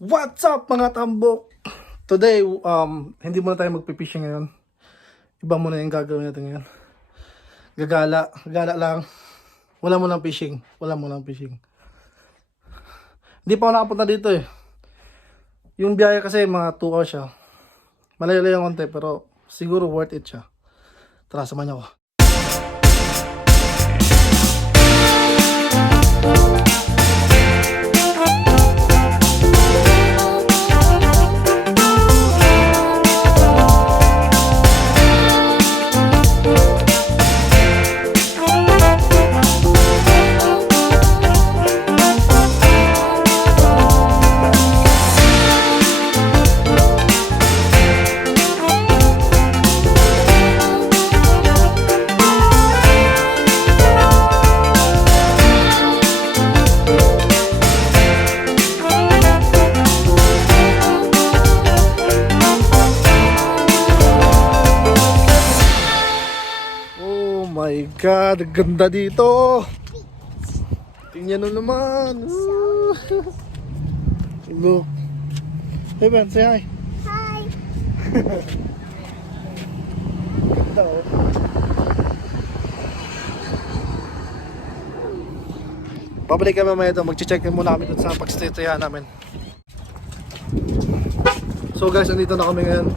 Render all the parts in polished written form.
What's up mga tambok? Today, hindi muna tayo magpipishing ngayon. Iba muna yung gagawin natin ngayon. Gagala lang. Wala mo lang fishing. Hindi pa ako nakapunta dito eh. Yung biyahe kasi mga 2 hours siya. Malayo-layo yung konti pero siguro worth it siya. Tara, samahan niyo ako. My God, ang ganda dito. Tingnan mo naman. Look. Hey Ben, say hi. Hi. Ganda oh. Pabalik kami mamaya ito. Mag-check muna kami dun sa pag-stay-stayan namin. So guys, andito na kami ngayon.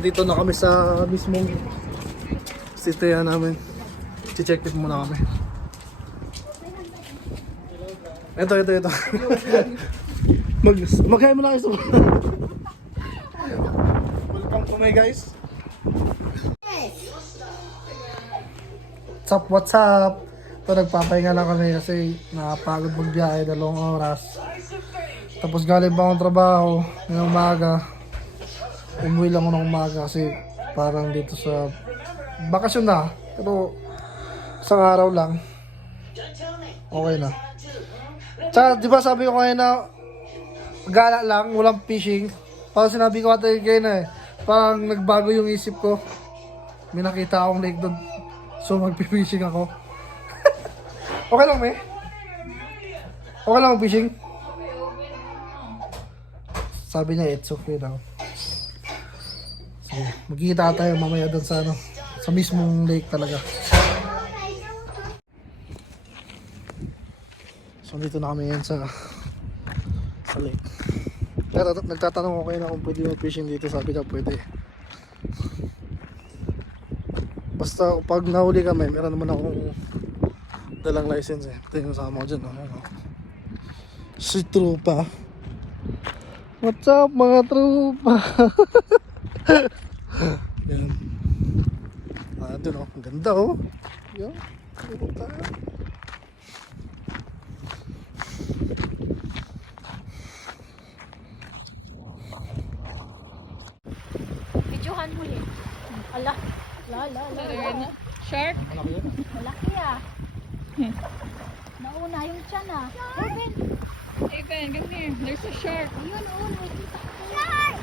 Andito na kami sa mismong stay-stayan namin. Check muna kami. Ito. Magkaya mo na kayo. Welcome to my guys. What's up? Ito, nagpapahinga lang kami kasi nakapagod magbiyahe 2 oras. Tapos galing pa akong trabaho ngayong umaga. Umuwi lang ako ng umaga kasi parang dito sa bakasyon na. Pero isang araw lang. Okay na. Tsaka, di ba sabi ko ngayon na gala lang, walang fishing. Parang sinabi ko kayo na eh. Parang nagbago yung isip ko. May nakita akong lake doon. So magpipishing ako. Okay lang, me? Okay lang mag-fishing? Sabi niya, it's okay daw. Sige, magkikita tayo mamaya doon sa ano, sa mismong lake talaga. So dito na kami yan sa lake. Pero nagtatanong ako kayo na kung pwede mag-fishing dito. Sabi na pwede. Basta pag nahuli kami, meron naman akong dalang license eh. Ito yung kasama ko dyan. Si Trupa. What's up mga Trupa? Yan. Doon oh. Ang ganda oh. Yan. Trupa. Videohan mo yun. Ala. La. Shark? Malaki ah. Nauna yung tiyan ah. Ruben. Hey Ben, come here. There's a shark. Ayun, nakikita ko. Shark!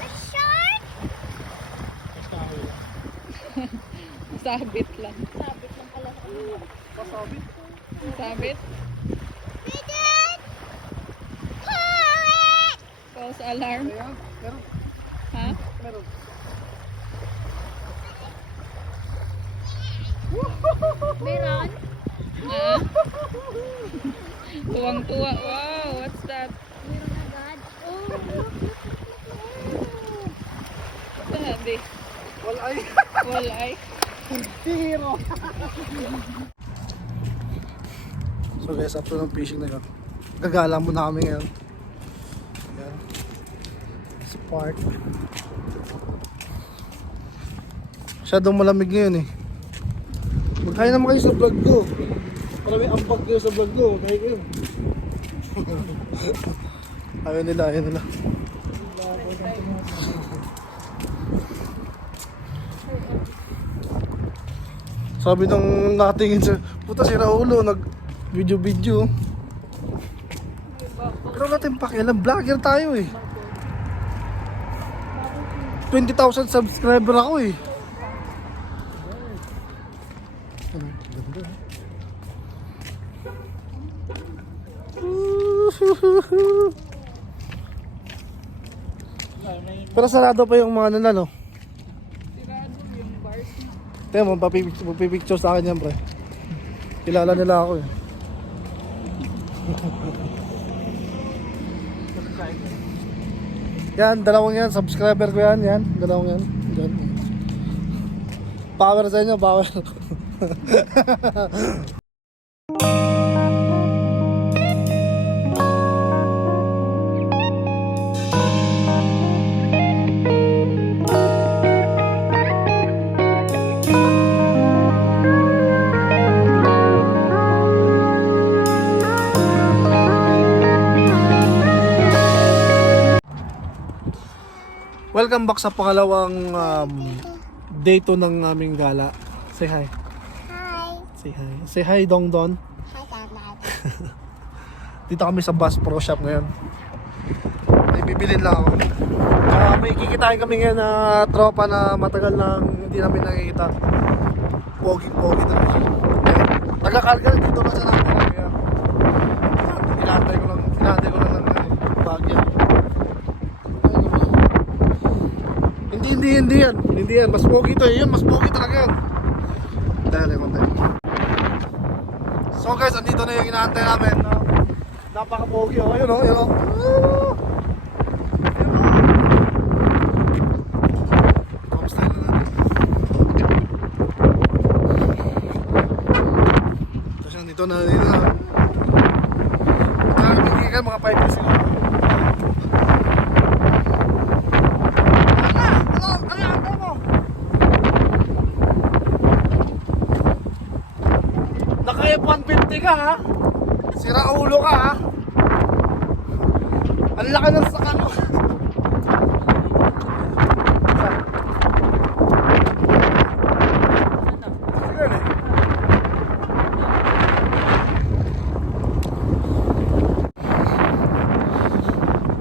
A shark? Sabit lang. Sabit lang pala sa kanila. Pasabit. Sabit? Bidit! Correct! False alarm. Ayan. Meron. Ha? Meron. Meron? Ah? Tuwang-tuwa. Wow, what's that? Meron agad. Oh, look. Sabi. Walay. Walay. Hero. So guys, after ng fishing na yun, gagala muna kami ngayon. Ayan. Spark. Masyadong malamig ngayon eh. Magkaya naman kayo sa vlog ko. Para may ambag kayo sa vlog ko. Kaya kayo. Ayaw nila. Sabi nung nakatingin sa puta si Raulo, nag video. Pero natin pakialam, vlogger tayo eh. 20,000 subscriber ako eh. Ganda. Pero sarado pa yung mga nila, no? Tirado yung bars. Tingnan mo, magpipicture sa akin yan, pre. Kilala nila ako eh. Yan, dalawang yan, subscriber ko yan, dalawang yan. Yan. Power sa inyo, power. Welcome back sa pangalawang day 2 ng aming gala. Say hi. Hi. Say hi. Say hi, Dong Don. Hi, Dad. Dito kami sa Bass Pro Shop ngayon. May bibilin lang ako. May kikitain kami ngayon na tropa na matagal nang hindi namin nakikita. Pogi-pogi talaga. Taga-Calgary dito ka sa natin. Kaya inantay ko lang ng bagya. Hindi yan. Mas pogi to eh. Yun, mas pogi talaga yan. Dahil konti. So guys, andito na yung inaantay namin. No? Napaka-pogi oh. Yun oh. Yun oh. Kamusta na natin? Tapos yan, dito na. Nakakabigyan mga 5 years siguro. Naka-F-150 ka ha? Sira ulo ka ha? Ang laki ng sakan mo.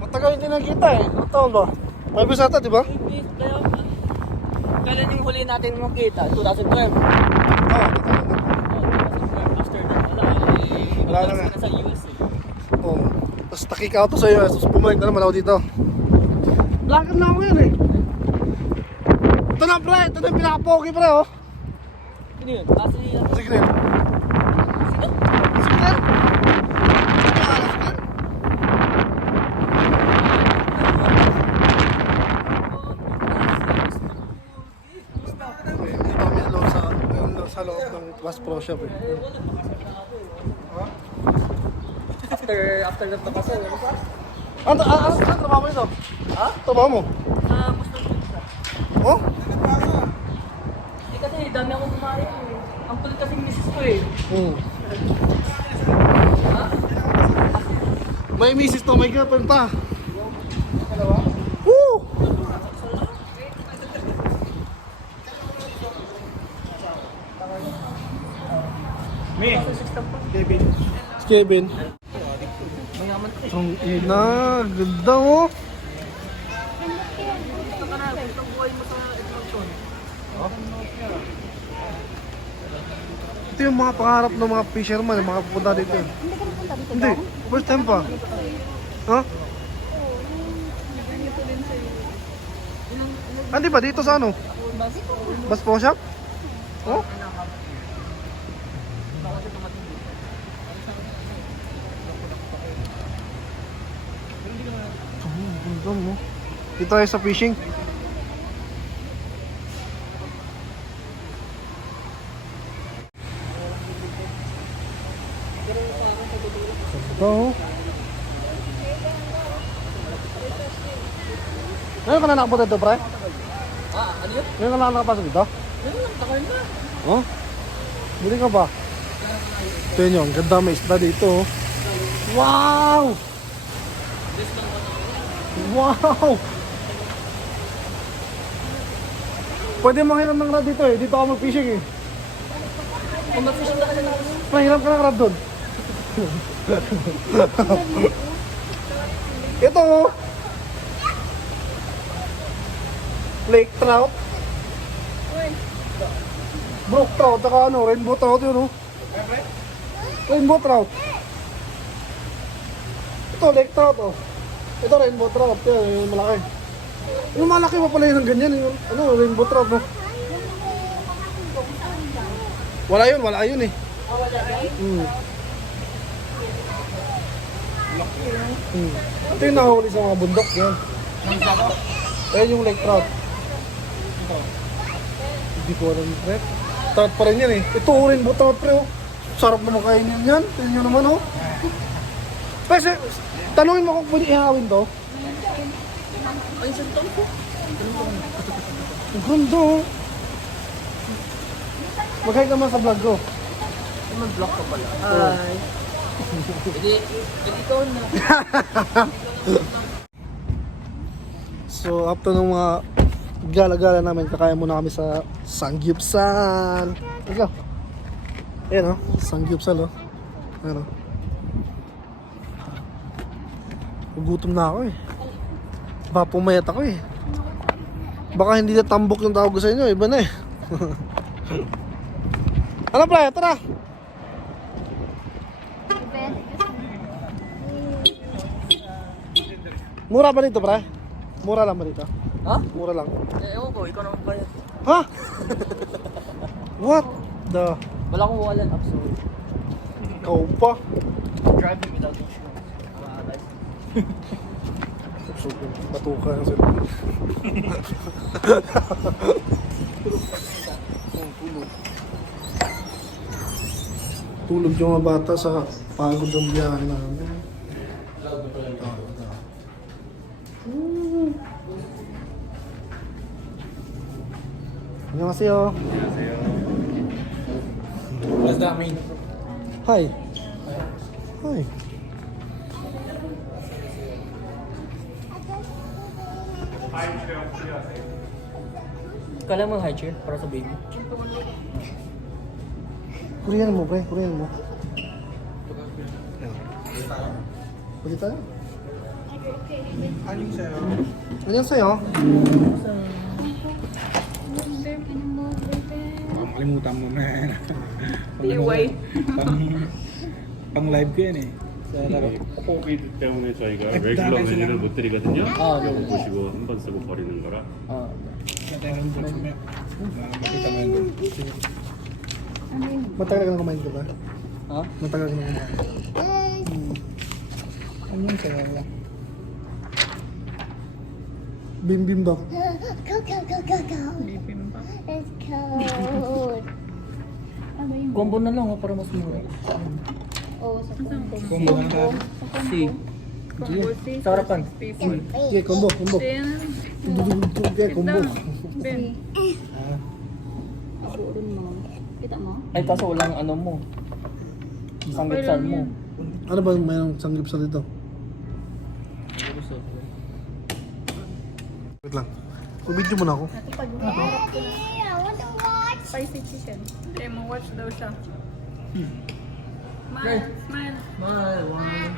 Matagal hindi nakita eh. Ano taon ba? 5 years ata, di ba? Kailan yung huli natin makita? 2012. After that, Wala na nga. Nasa US eh. Oo. Tapos nakika ako to sa'yo. Tapos bumalik na naman ako dito. Lakad na ako yan eh. Ito na pre. Ito na yung pinaka-pogi pre oh. Ano yun? Kasi Sige na. Sige na. Dito kami sa loob ng Bass Pro Shop eh. after that nakasal, ano pa? Ano trabaho mo ito? Ha? Trabaho mo? Gusto ko isa. Oh? Eh kasi dami akong kumain eh. Ang kulit kasing misis ko eh. May misis to, may girlfriend pa. Woo! Kevin. Kevin. Mayaman ko eh. Ang ina, ganda mo. Gusto ka na, gusto buhay mo sa Edmonton. Ito yung mga pangarap ng mga fisherman, yung mga pupunta dito. Hindi, first time pa. Ha? Hindi ba dito sa ano? Bass Pro Shop? Oh? Ganda mo. Dito tayo sa fishing. Ito. Ngayon ka na nakapunta dito, pre? Ano yun? Ngayon ka na nakapasok dito? Ano lang, takar na. Oh? Bili ka ba? Ito yun yung ganda, may isda dito. Oh. Wow! Wow! Pwede manghiram ng rod dito eh. Dito ako mag-fishing eh. Kung mag-fishing ka kasi na Mahiram ka ng rod doon. Ito oh. Lake trout. Brook trout, saka ano, rainbow trout yun oh. Rainbow trout. Ito, lake trout, oh. Ito, rainbow trout. Yan, yung malaki. Yung malaki pa pala yun ng ganyan. Yung, rainbow trout, no? Wala yun eh. Ito yung nahuli sa mga bundok, yan. Ayan yung lake trout. Hindi ko alam yung pre. Trout pa rin yan eh. Ito, rainbow trout, pre, oh. Sarap naman kainin yan. Tingnan nyo naman, oh. Kasi, tanungin mo kung pwede ihawin to. Ay, saan to? Ang ganda, oh. Mag-hi ka man sa vlog ko. Ay, mag-block ka pala. Hi. Hindi ikaw na. So, after nung mga gala-gala namin, kakain muna kami sa Sangyupsal. Let's go. Ayan, oh. Sangyupsal, oh. Ayan, oh. Gugutom na ako, eh. Baka pumayat ako, eh. Baka hindi na tambok yung tawag ko sa inyo. Iba na, eh. Ano, pre? Tara! Mura ba dito, pre? Mura lang ba dito? Ha? Mura lang. Ewan ko, ikaw naman bayad. Ha? What the? Wala akong wallet up, so Ikaw pa? driving without insurance. So, batuka yung sila. Tulog yung mga bata sa pagod ng biyahe namin. 안녕하세요. What does that mean? Hi. Hi. Kala mo high chair para sa baby. Korean mo, pre. Korean mo. Pwede tayo? 안녕하세요. Baka makalimutan mo na. DIY. pang live ko yan eh. Sa laro. 콩비드 때문에 저희가 레귤러 메뉴를 못 드리거든요. 아, 네. 보시고 한 번 쓰고 버리는 거라. Ah. Natin yung box mo yan. Makita mo yun. Matagal ka na kumain ka ba? Ha? Matagal ka na kumain. Ano yung sa'yo? Bim-bim ba? Go, go, go, go, go. Let's go. Combo na lang para mas mura. Kung mo lang ka. Si. Combo C. Sa harapan. Okay, combo, combo. Okay, combo. Ben. Ay, kaso walang ano mo. Sanggipsal mo. Ano ba yung mayroong sanggipsal dito? Wait lang. Video mo na ako. Daddy, I want to watch. Spicy chicken. Eh, watch daw siya. Smile, smile. Bye.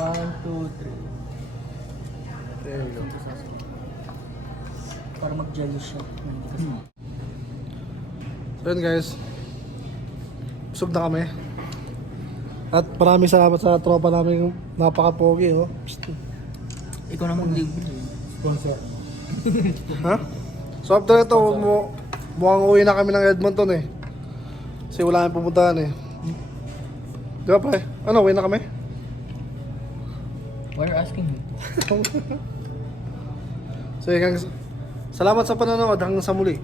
1, 2, 3. There you go. Para mag-jelly siya. So yun guys. Busog na kami. At maraming salamat sa tropa namin napaka-pogi, oh. Psst. Ikaw na mag-libre. Sponsor. Ha? So after ito, mukhang uwi na kami ng Edmonton eh. Kasi wala kami pupuntahan eh. Di ba pre? Ano, uwi na kami? Why are you asking me? So yun, salamat sa panonood hanggang sa muli.